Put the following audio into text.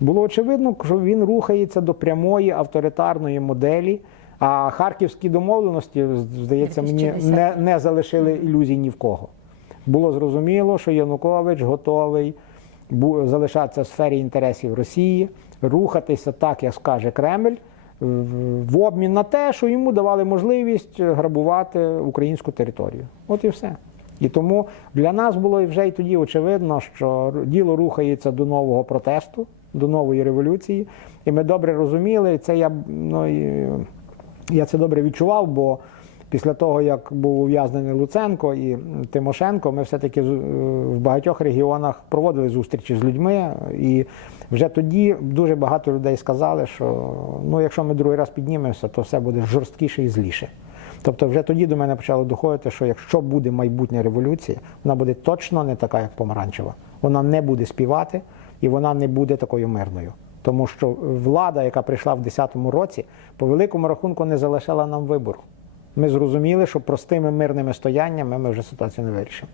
Було очевидно, що він рухається до прямої авторитарної моделі. А харківські домовленості, здається, мені не, не залишили ілюзій ні в кого. Було зрозуміло, що Янукович готовий залишатися в сфері інтересів Росії, рухатися так, як скаже Кремль, в- обмін на те, що йому давали можливість грабувати українську територію. От і все. І тому для нас було вже і тоді очевидно, що діло рухається до нового протесту, до нової революції. І ми добре розуміли, це я ну, я це добре відчував, бо після того, як був ув'язнений Луценко і Тимошенко, ми все-таки е, в багатьох регіонах проводили зустрічі з людьми. І вже тоді дуже багато людей сказали, що ну, якщо ми другий раз піднімемося, то все буде жорсткіше і зліше. Тобто вже тоді до мене почало доходити, що якщо буде майбутня революція, вона буде точно не така, як помаранчева. Вона не буде співати і вона не буде такою мирною. Тому що влада, яка прийшла в 2010 році, по великому рахунку не залишала нам вибору. Ми зрозуміли, що простими мирними стояннями ми вже ситуацію не вирішимо.